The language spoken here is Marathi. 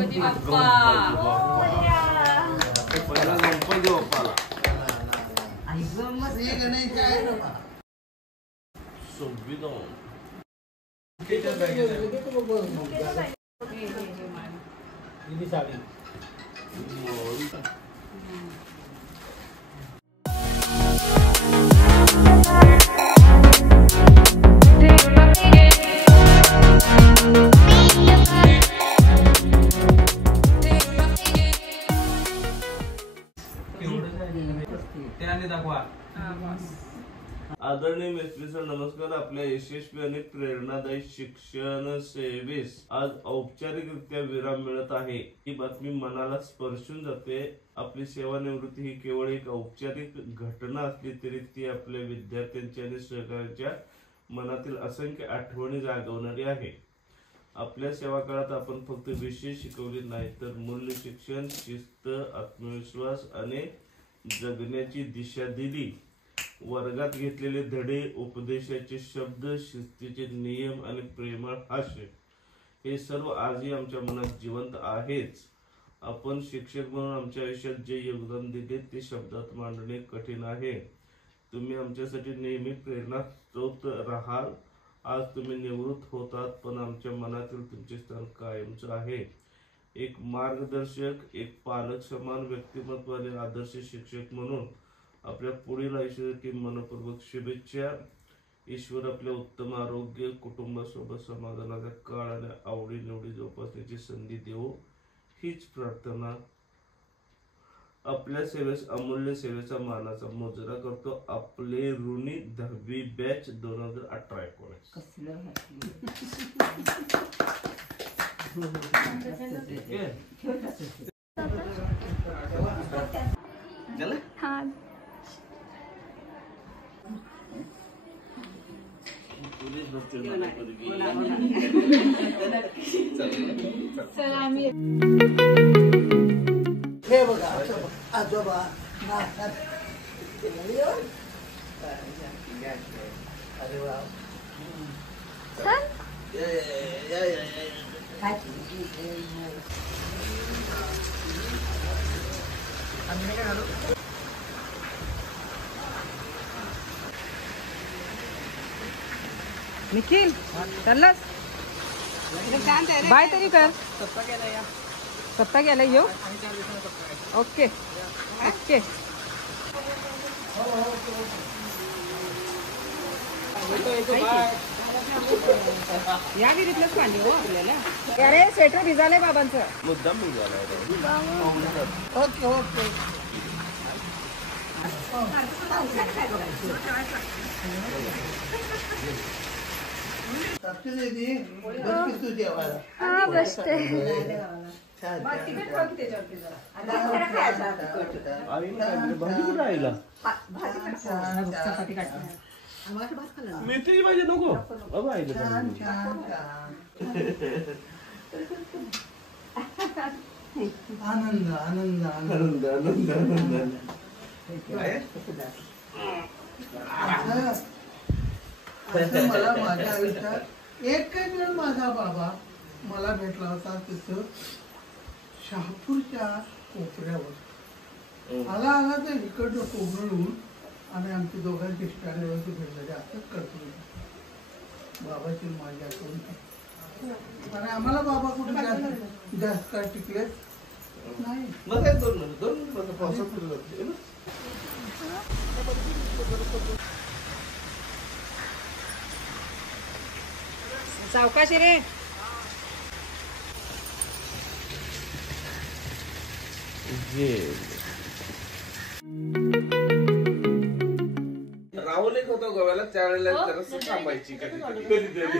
गणपती बाप्पा पहिला गणपती बाप्पाला आदरणीय मेस्त्री सर नमस्कार. आपल्या यशस्वी आणि प्रेरणादायी शिक्षण सेवेस आज औपचारिकरित्या विराम मिळत आहे. ही बातमी मनाला स्पर्शून जाते. आपली सेवानिवृत्ती ही केवळ एक औपचारिक घटना असली तरी ती आपल्या विद्यार्थ्यांच्या आणि सहकार्याच्या मनातील असंख्य आठवणी जागवणारी आहे. आपल्या सेवा काळात आपण फक्त विषय शिकवले नाही तर मूल्य शिक्षण, शिस्त, आत्मविश्वास आणि जगण्याची दिशा दिली. वर्गात घेतलेले धडे, उपदेशाचे शब्द, शिस्तीचे नियम आणि प्रेमळ हास्य हे सर्व आजही आमच्या मनात जिवंत आहेच. आपण शिक्षक म्हणून आमच्या आयुष्यात जे योगदान दिले ते शब्दात मांडणे कठीण आहे. तुम्ही आमच्यासाठी नेहमी प्रेरणा स्रोत राहाल. आज तुम्ही निवृत्त होतात पण आमच्या मनातील तुमचे स्थान कायमच आहे. एक मार्गदर्शक, एक पालक समान व्यक्तिमत्व आणि आदर्श शिक्षक म्हणून आपल्या पुढील आयुष्यासाठी मनपूर्वक शुभेच्छा. ईश्वर आपल्या उत्तम आरोग्य, कुटुंबासोबत समाधानाचा काळ आणि आवडीनिवडी जोपासण्याची संधी देवो हीच प्रार्थना. आपल्या सेवेस अमूल्य सेवेचा मानाचा मुजरा करतो आपले ऋणी 10वी बॅच 2018-19. हे बघा आजोबा अरे वा निखिल चाललास बाय तरी कर. सत्ता गेला येऊ. ओके ओके या विहिरीतलंच पाणी हो आपल्याला. अरे स्वेटर भिजालंय बाबांचं. मुद्दाम भिजालाय. ओके ओके मेथीची भाजी नको आनंद आनंद आनंद आनंद आनंद. मला माझ्या आयुष्यात एकच वेळ माझा बाबा मला भेटला होता तिथं शहापूरच्या कोपऱ्यावर. आला आला तर इकडनं कोकणून आम्ही आमची दोघांची स्टँडवरती भेटले. असंच करतो बाबाची माझी आठवण. आणि आम्हाला बाबा कुठे जास्त काय टिकले नाही. सावकाश रे. राहुल एक होता गोव्याला त्यावेळेला जरा थांबायची कधीतरी.